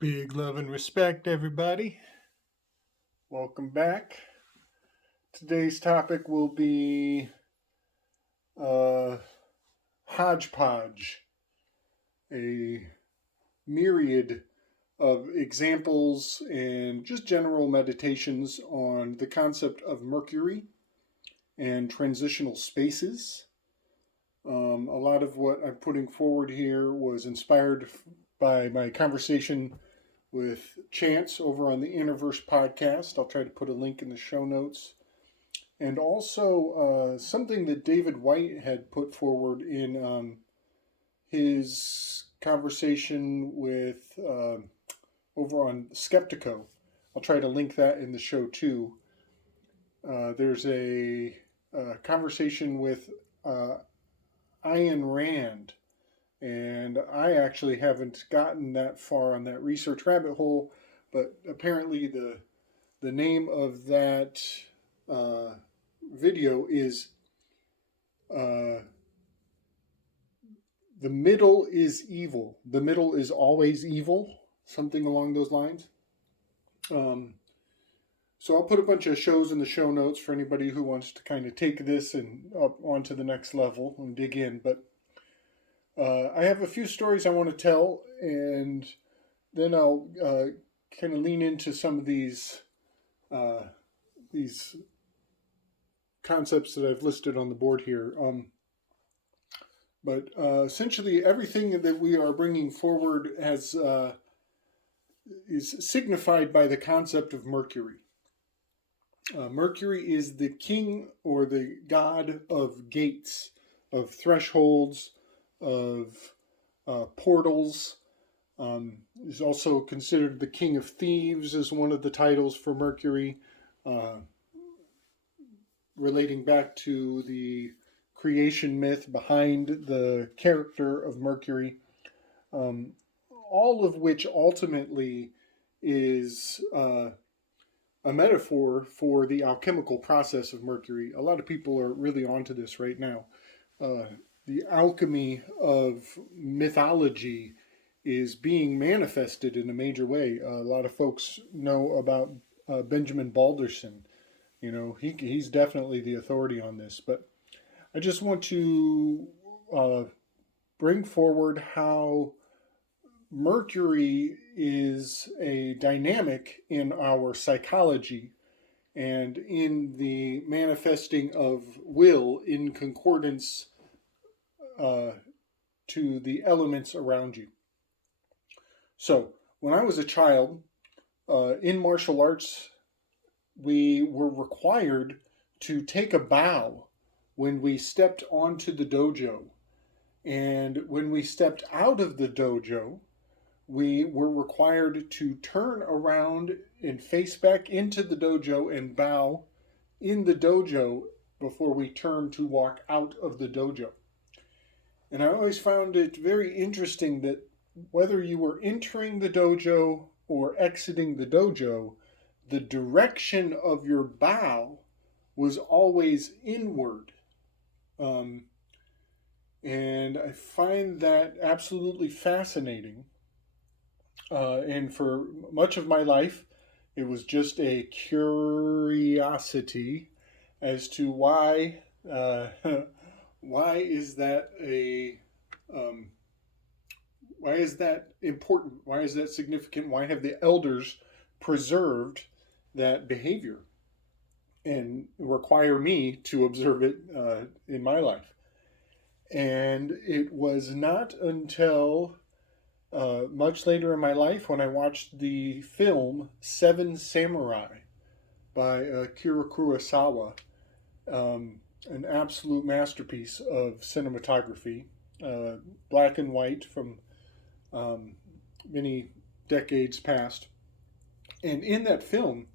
Big love and respect, everybody. Welcome back. Today's topic will be uh, hodgepodge, a myriad of examples and just general meditations on the concept of Mercury and transitional spaces. A lot of what I'm putting forward here was inspired by my conversation with Chance over on the Innerverse podcast. I'll try to put a link in the show notes. And also something that David Whitehead put forward in his conversation with over on Skeptiko. I'll try to link that in the show too. There's a conversation with Ayn Rand, and I actually haven't gotten that far on that research rabbit hole, but apparently the name of that video is uh, "The Middle is Evil." The middle is always evil, something along those lines. Um, so I'll put a bunch of shows in the show notes for anybody who wants to kind of take this and up onto the next level and dig in. But I have a few stories I want to tell, and then I'll kind of lean into some of these concepts that I've listed on the board here. But essentially, everything that we are bringing forward is signified by the concept of Mercury. Mercury is the king or the god of gates, of thresholds, of portals. He's also considered the king of thieves as one of the titles for Mercury, relating back to the creation myth behind the character of Mercury, all of which ultimately is a metaphor for the alchemical process of Mercury. A lot of people are really onto this right now. The alchemy of mythology is being manifested in a major way. A lot of folks know about Benjamin Balderson. You know, he's definitely the authority on this. But I just want to bring forward how Mercury is a dynamic in our psychology and in the manifesting of will in concordance to the elements around you. So, when I was a child, in martial arts, we were required to take a bow when we stepped onto the dojo. And when we stepped out of the dojo, we were required to turn around and face back into the dojo and bow in the dojo before we turned to walk out of the dojo. And I always found it very interesting that whether you were entering the dojo or exiting the dojo, the direction of your bow was always inward. And I find that absolutely fascinating. And for much of my life, it was just a curiosity as to why why is that a why is that important? Why is that significant? Why have the elders preserved that behavior and require me to observe it in my life? And it was not until much later in my life when I watched the film Seven Samurai by Akira Kurosawa, an absolute masterpiece of cinematography, black and white from many decades past. And in that film,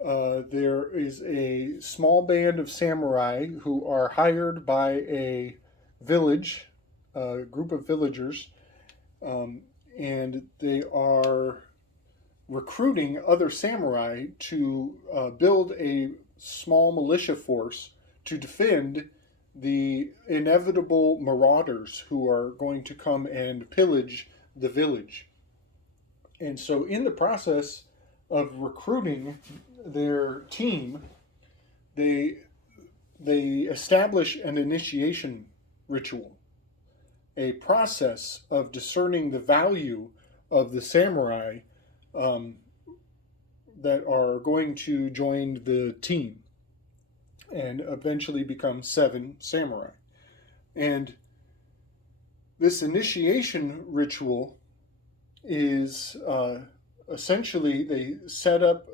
there is a small band of samurai who are hired by a village, a group of villagers, and they are recruiting other samurai to build a small militia force to defend the inevitable marauders who are going to come and pillage the village. And so, in the process of recruiting their team, they they establish an initiation ritual, a process of discerning the value of the samurai um, that are going to join the team and eventually become 7 samurai. And this initiation ritual is essentially they set up,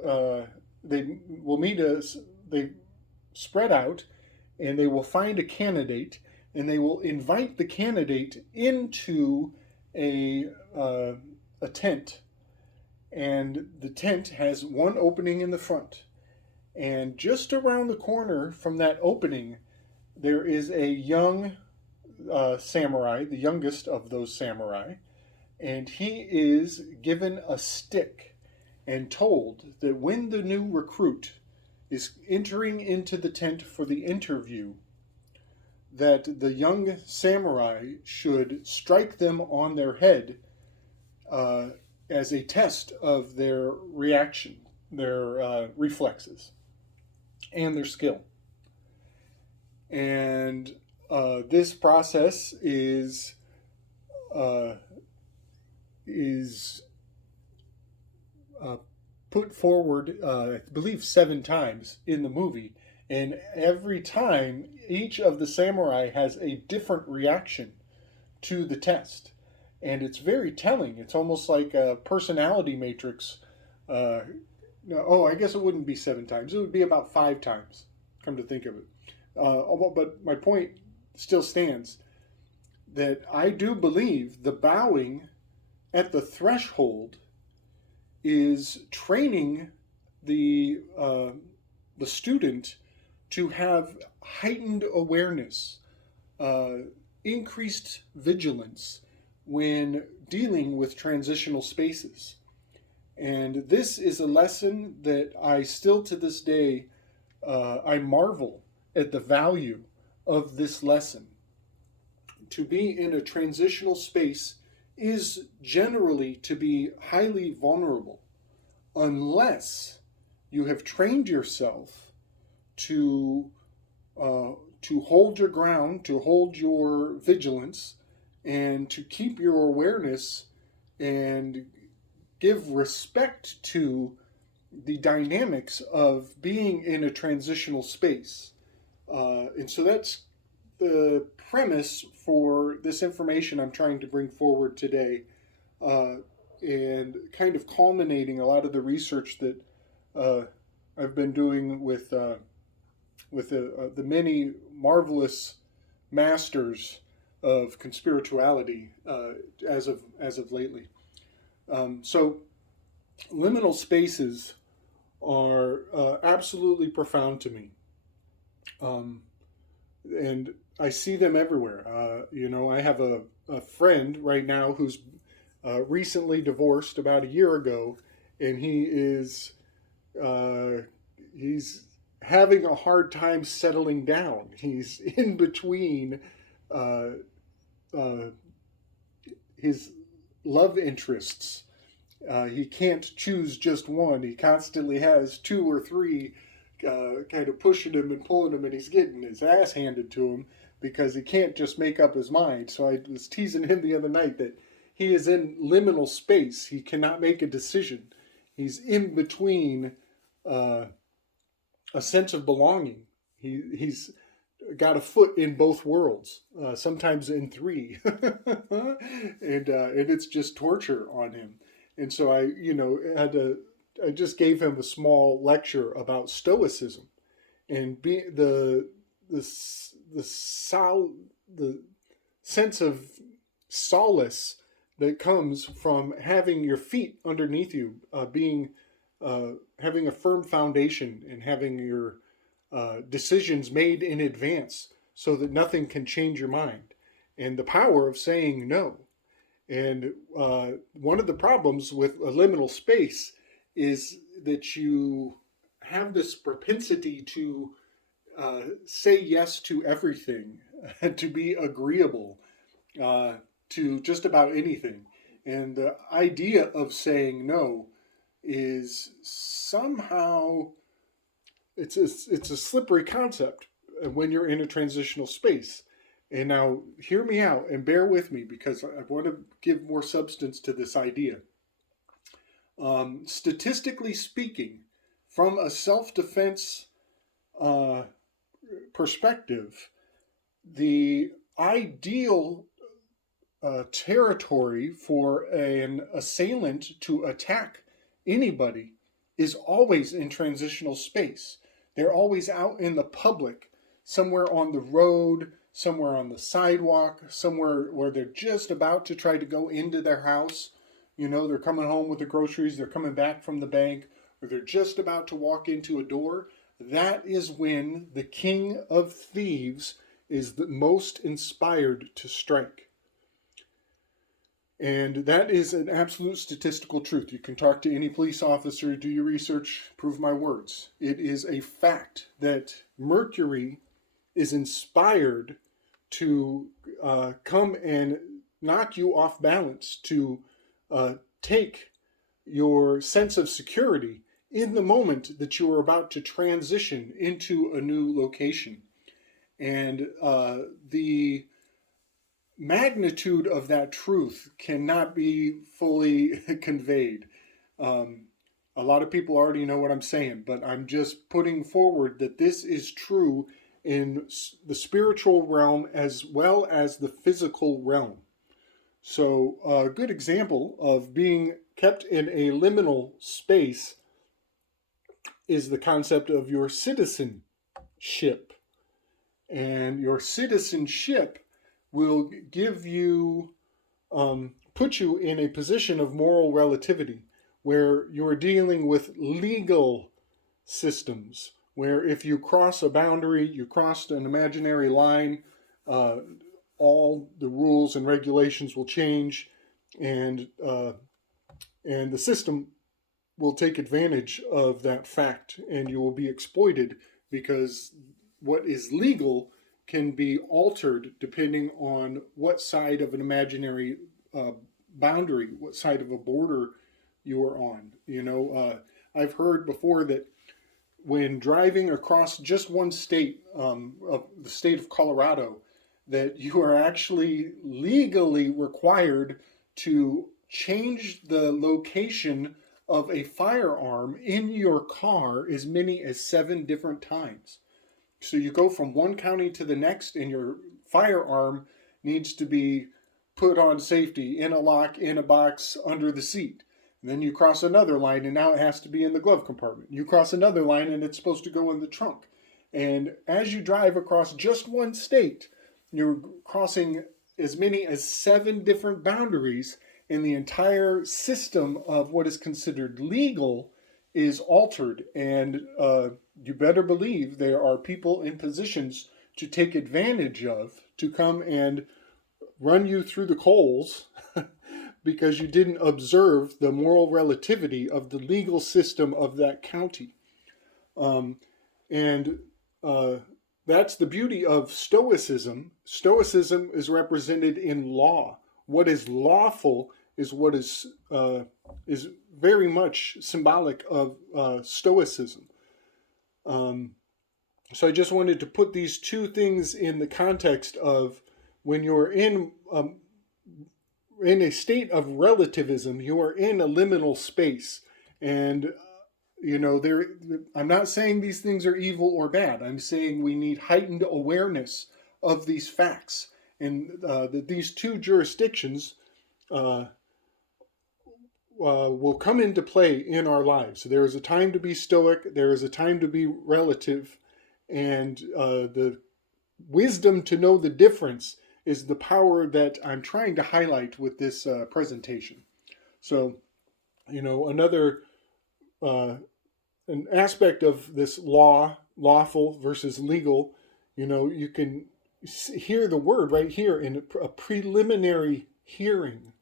they will meet us, they spread out, and they will find a candidate, and they will invite the candidate into a, uh, a tent. And the tent has one opening in the front. And just around the corner from that opening, there is a young samurai, the youngest of those samurai, and he is given a stick and told that when the new recruit is entering into the tent for the interview, that the young samurai should strike them on their head uh, as a test of their reaction, their reflexes, and their skill. And this process uh, is uh, put forward, I believe, 7 times in the movie, and every time each of the samurai has a different reaction to the test, and it's very telling. It's almost like a personality matrix. Uh, no, I guess it wouldn't be 7 times. It would be about 5 times. Come to think of it, but my point still stands that I do believe the bowing at the threshold is training the student to have heightened awareness, uh, increased vigilance when dealing with transitional spaces. And this is a lesson that I still to this day I marvel at the value of this lesson. To be in a transitional space is generally to be highly vulnerable unless you have trained yourself to to hold your ground, to hold your vigilance, and to keep your awareness and give respect to the dynamics of being in a transitional space. And so that's the premise for this information I'm trying to bring forward today, uh, and kind of culminating a lot of the research that uh, I've been doing with the many marvelous masters of conspirituality as of lately. So liminal spaces are absolutely profound to me, and I see them everywhere. I have a friend right now who's recently divorced about a year ago, and uh, he's having a hard time settling down. He's in between uh, uh, his love interests. He can't choose just one. He constantly has 2 or 3 kind of pushing him and pulling him, and he's getting his ass handed to him because he can't just make up his mind. So I was teasing him the other night that he is in liminal space. He cannot make a decision. He's in between uh, a sense of belonging. He's got a foot in both worlds, sometimes in 3, and it's just torture on him. And so I just gave him a small lecture about Stoicism and be the sense of solace that comes from having your feet underneath you, being having a firm foundation and having your decisions made in advance so that nothing can change your mind, and the power of saying no. And one of the problems with a liminal space is that you have this propensity to say yes to everything, to be agreeable uh, to just about anything. And the idea of saying no is somehow it's a slippery concept when you're in a transitional space. And now hear me out and bear with me because I want to give more substance to this idea. Statistically speaking, from a self-defense uh, perspective, the ideal territory for an assailant to attack anybody is always in transitional space. They're always out in the public, somewhere on the road, somewhere on the sidewalk, somewhere where they're just about to try to go into their house. You know, they're coming home with the groceries, they're coming back from the bank, or they're just about to walk into a door. That is when the king of thieves is the most inspired to strike. And that is an absolute statistical truth. You can talk to any police officer, do your research, prove my words. It is a fact that Mercury is inspired to come and knock you off balance, to take your sense of security in the moment that you are about to transition into a new location. And the magnitude of that truth cannot be fully conveyed. A lot of people already know what I'm saying, but I'm just putting forward that this is true in the spiritual realm as well as the physical realm. So a good example of being kept in a liminal space is the concept of your citizenship. And your citizenship will give you, put you in a position of moral relativity where you're dealing with legal systems, where if you cross a boundary, you crossed an imaginary line, all the rules and regulations will change, and the system will take advantage of that fact, and you will be exploited because what is legal can be altered depending on what side of an imaginary boundary, what side of a border you are on. You know, I've heard before that when driving across just one state, of the state of Colorado, that you are actually legally required to change the location of a firearm in your car as many as 7 different times. So you go from one county to the next, and your firearm needs to be put on safety, in a lock, in a box, under the seat. And then you cross another line, and now it has to be in the glove compartment. You cross another line, and it's supposed to go in the trunk. And as you drive across just one state, you're crossing as many as 7 different boundaries, and the entire system of what is considered legal is altered. And you better believe there are people in positions to take advantage of, to come and run you through the coals because you didn't observe the moral relativity of the legal system of that county. And that's the beauty of Stoicism. Stoicism is represented in law. What is lawful is what is very much symbolic of Stoicism. So I just wanted to put these two things in the context of when you're in a state of relativism, you are in a liminal space. And, you know, I'm not saying these things are evil or bad. I'm saying we need heightened awareness of these facts. And that these two jurisdictions will come into play in our lives. There is a time to be stoic, there is a time to be relative, and the wisdom to know the difference is the power that I'm trying to highlight with this presentation. So, you know, another an aspect of this lawful versus legal, you know, you can hear the word right here in a preliminary hearing.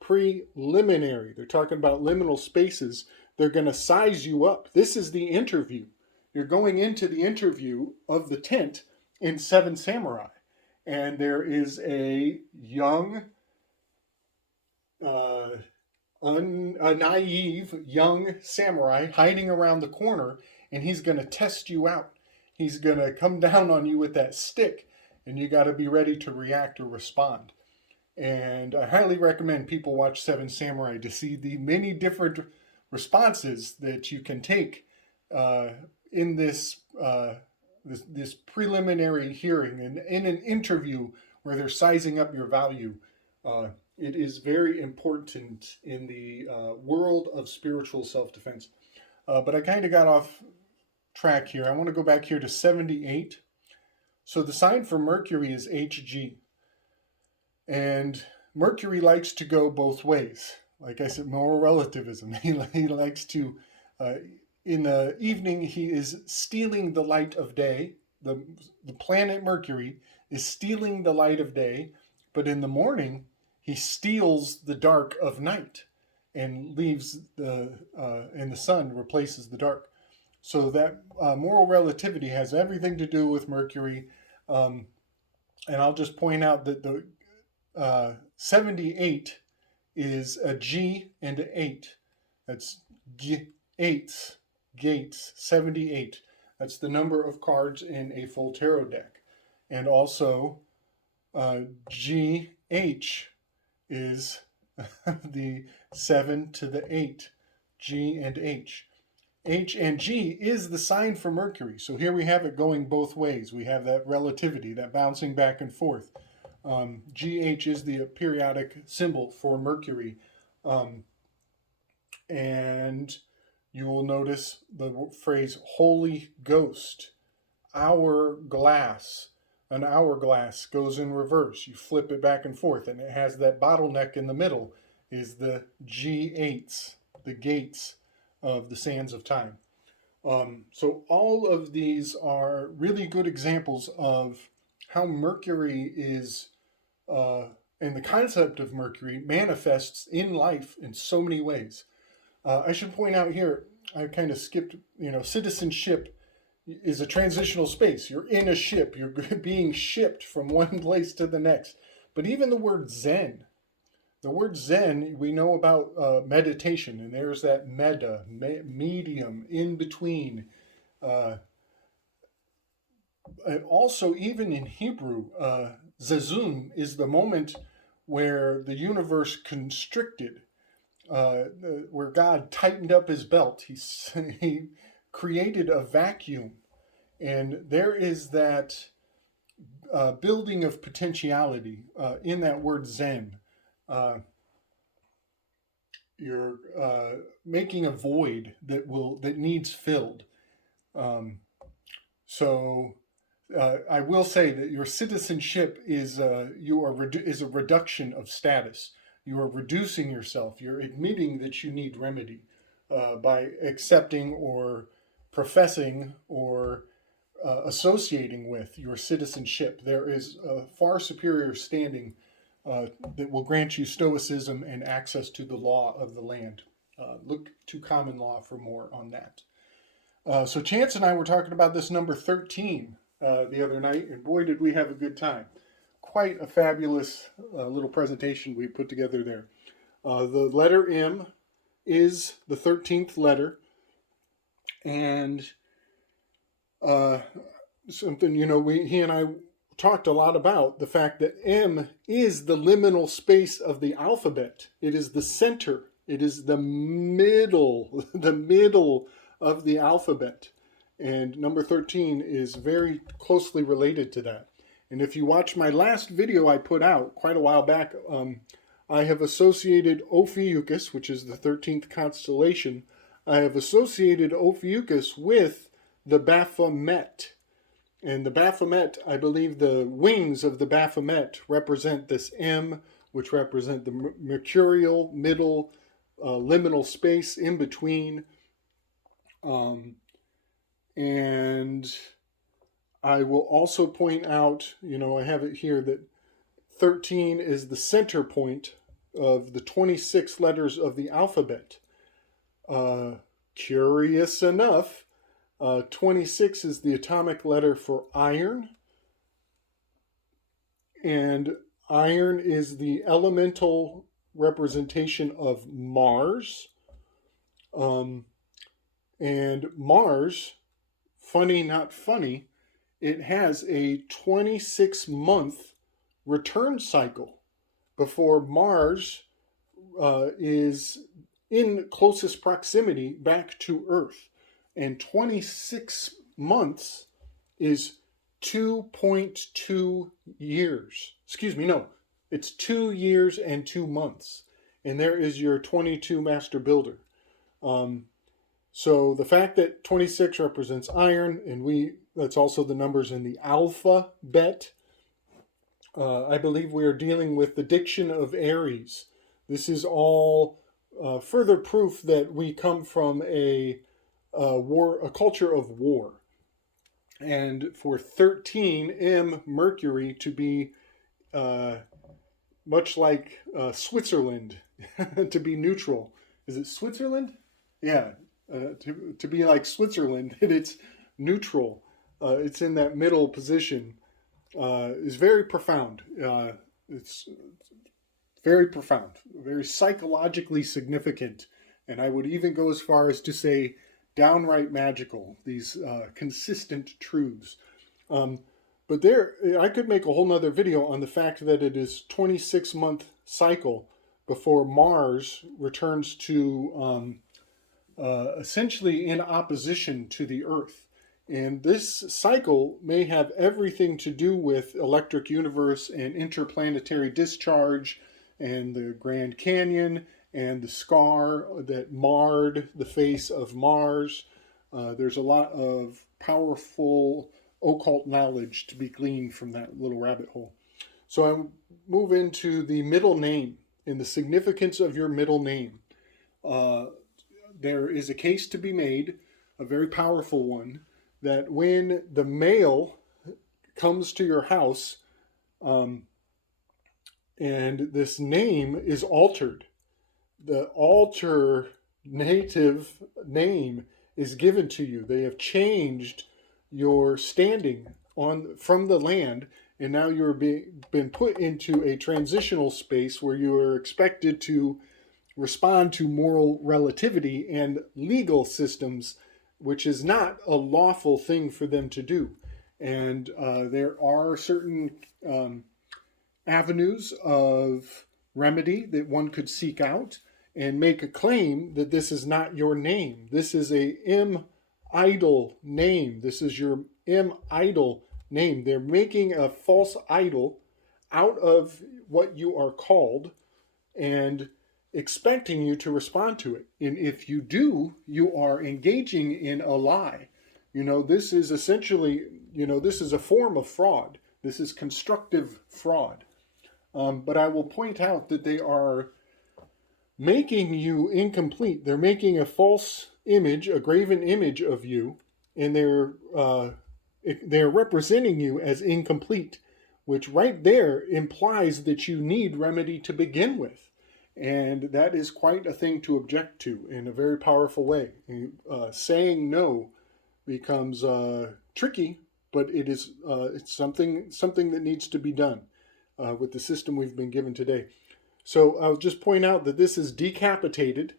Preliminary. They're talking about liminal spaces. They're going to size you up. This is the interview. You're going into the interview of the tent in Seven Samurai. And there is a young uh, a naive young samurai hiding around the corner, and he's going to test you out. He's going to come down on you with that stick, and you got to be ready to react or respond. And I highly recommend people watch Seven Samurai to see the many different responses that you can take uh, in this preliminary hearing and in an interview where they're sizing up your value. Uh, it is very important in the world of spiritual self defense. But I kind of got off track here. I want to go back here to 78. So the sign for Mercury is Hg. And Mercury likes to go both ways. Like I said, moral relativism. He likes to, uh, in the evening, he is stealing the light of day. The planet Mercury is stealing the light of day, but in the morning, he steals the dark of night and leaves and the sun replaces the dark. So that moral relativity has everything to do with Mercury. Um, and I'll just point out that the 78 is a G and an 8. That's gates, 78. That's the number of cards in a full tarot deck. And also, GH is the 7 to the 8. G and H. H and G is the sign for Mercury. So here we have it going both ways. We have that relativity, that bouncing back and forth. GH is the periodic symbol for Mercury. And you will notice the phrase Holy Ghost, hourglass. An hourglass goes in reverse. You flip it back and forth, and it has that bottleneck in the middle, is the G8s, the gates of the sands of time. So all of these are really good examples of how Mercury is, and the concept of Mercury manifests in life in so many ways. I should point out here, I kind of skipped, citizenship is a transitional space. You're in a ship, you're being shipped from one place to the next. But even the word Zen, we know about meditation, and there's that medium in between. And also, even in Hebrew, zezum is the moment where the universe constricted, where God tightened up his belt. He created a vacuum. And there is that building of potentiality in that word Zen. You're making a void that needs filled. So I will say that your citizenship is a reduction of status. You are reducing yourself. You're admitting that you need remedy by accepting or professing or associating with your citizenship. There is a far superior standing that will grant you stoicism and access to the law of the land. Look to common law for more on that. So Chance and I were talking about this number 13 the other night, and boy, did we have a good time. Quite a fabulous little presentation we put together there. The letter M is the 13th letter, and something, he and I talked a lot about the fact that M is the liminal space of the alphabet. It is the center. It is the middle, the middle of the alphabet. And number 13 is very closely related to that. And if you watch my last video I put out quite a while back, I have associated Ophiuchus, which is the 13th constellation. I have associated Ophiuchus with the Baphomet. And the Baphomet, I believe the wings of the Baphomet represent this M, which represent the mercurial middle liminal space in between. And I will also point out, I have it here, that 13 is the center point of the 26 letters of the alphabet. Curious enough, 26 is the atomic letter for iron, and iron is the elemental representation of Mars. And Mars, funny not funny, it has a 26-month return cycle before Mars is in closest proximity back to Earth. And 26 months is 2.2 years. Excuse me, no, it's 2 years and 2 months. And there is your 22 master builder. So the fact that 26 represents iron, and that's also the numbers in the alphabet. I believe we are dealing with the diction of Aries. This is all further proof that we come from a culture of war. And for 13 M Mercury to be much like Switzerland, to be neutral. Is it Switzerland? Yeah, to be like Switzerland, and it's neutral. It's in that middle position. Is very profound. It's very profound, very psychologically significant, and I would even go as far as to say downright magical, these consistent truths. But I could make a whole nother video on the fact that it is 26-month cycle before Mars returns to essentially in opposition to the Earth. And this cycle may have everything to do with electric universe and interplanetary discharge and the Grand Canyon and the scar that marred the face of Mars. There's a lot of powerful occult knowledge to be gleaned from that little rabbit hole. So I move into the middle name and the significance of your middle name. There is a case to be made, a very powerful one, that when the mail comes to your house and this name is altered, the alternative name is given to you. They have changed your standing from the land, and now you're been put into a transitional space where you are expected to respond to moral relativity and legal systems, which is not a lawful thing for them to do. And there are certain avenues of remedy that one could seek out and make a claim that this is not your name. This is a idol name. This is your idol name. They're making a false idol out of what you are called and expecting you to respond to it. And if you do, you are engaging in a lie. This is essentially, this is a form of fraud. This is constructive fraud. But I will point out that they are making you incomplete. They're making a false image, a graven image of you, and they're representing you as incomplete, which right there implies that you need remedy to begin with. And that is quite a thing to object to in a very powerful way. Saying no becomes tricky, but it's something that needs to be done with the system we've been given today. So I'll just point out that this is decapitated.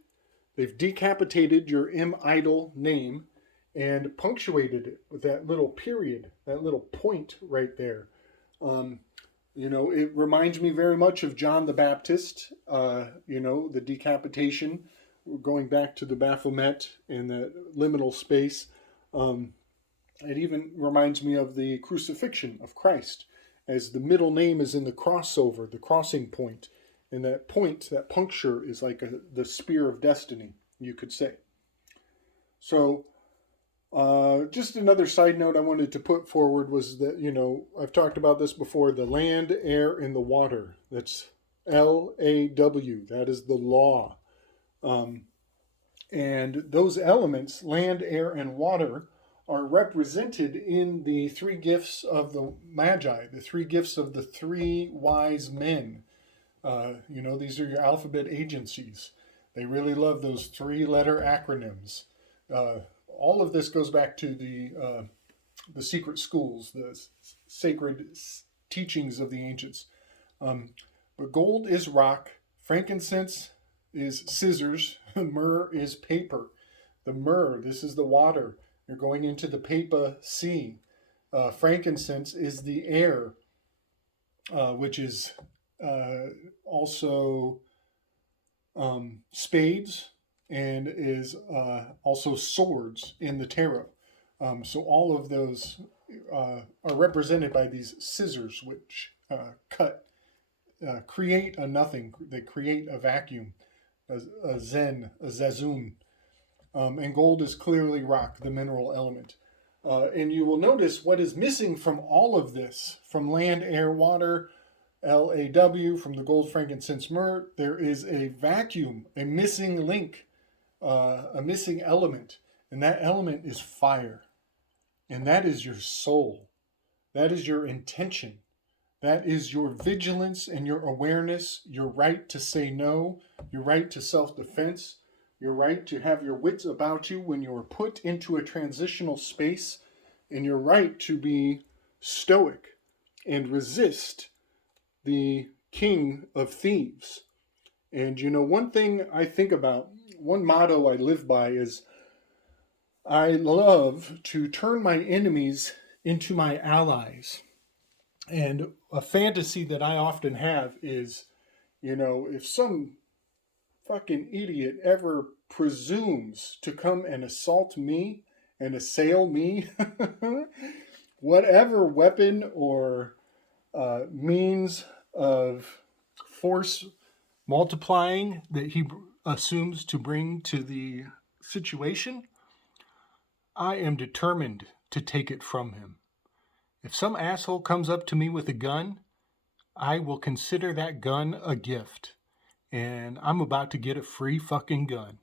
They've decapitated your idol name and punctuated it with that little period, that little point right there. It reminds me very much of John the Baptist, the decapitation, going back to the Baphomet and the liminal space. It even reminds me of the crucifixion of Christ, as the middle name is in the crossover, the crossing point. And that point, that puncture, is like the spear of destiny, you could say. So just another side note I wanted to put forward was that, I've talked about this before, the land, air, and the water. That's LAW. That is the law. And those elements, land, air, and water, are represented in the three gifts of the Magi, the three gifts of the three wise men. These are your alphabet agencies. They really love those three-letter acronyms. All of this goes back to the secret schools, the sacred teachings of the ancients. But gold is rock, Frankincense is scissors. Myrrh is paper. The myrrh, this is the water. You're going into the paper sea. Frankincense is the air, which is also spades and is also swords in the tarot. So all of those are represented by these scissors, which create a nothing. They create a vacuum, a zen, a zazun. And gold is clearly rock, the mineral element. And you will notice what is missing from all of this, from land, air, water, LAW, from the gold, frankincense, myrrh, there is a vacuum, a missing link, a missing element. And that element is fire. And that is your soul. That is your intention. That is your vigilance and your awareness, your right to say no, your right to self-defense, your right to have your wits about you when you're put into a transitional space, and your right to be stoic and resist the king of thieves. And one thing I think about, one motto I live by is, I love to turn my enemies into my allies. And a fantasy that I often have is, if some fucking idiot ever presumes to come and assault me and assail me, whatever weapon or means of force multiplying that he assumes to bring to the situation, I am determined to take it from him. If some asshole comes up to me with a gun, I will consider that gun a gift. And I'm about to get a free fucking gun.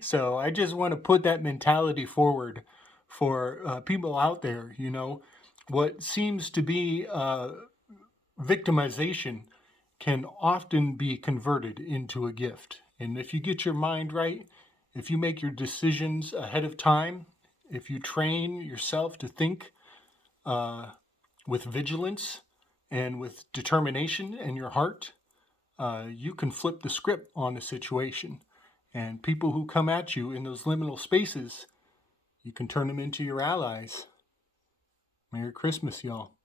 So I just want to put that mentality forward for people out there. What seems to be victimization can often be converted into a gift. And if you get your mind right, if you make your decisions ahead of time, if you train yourself to think with vigilance and with determination in your heart, you can flip the script on a situation. And people who come at you in those liminal spaces, you can turn them into your allies. Merry Christmas, y'all.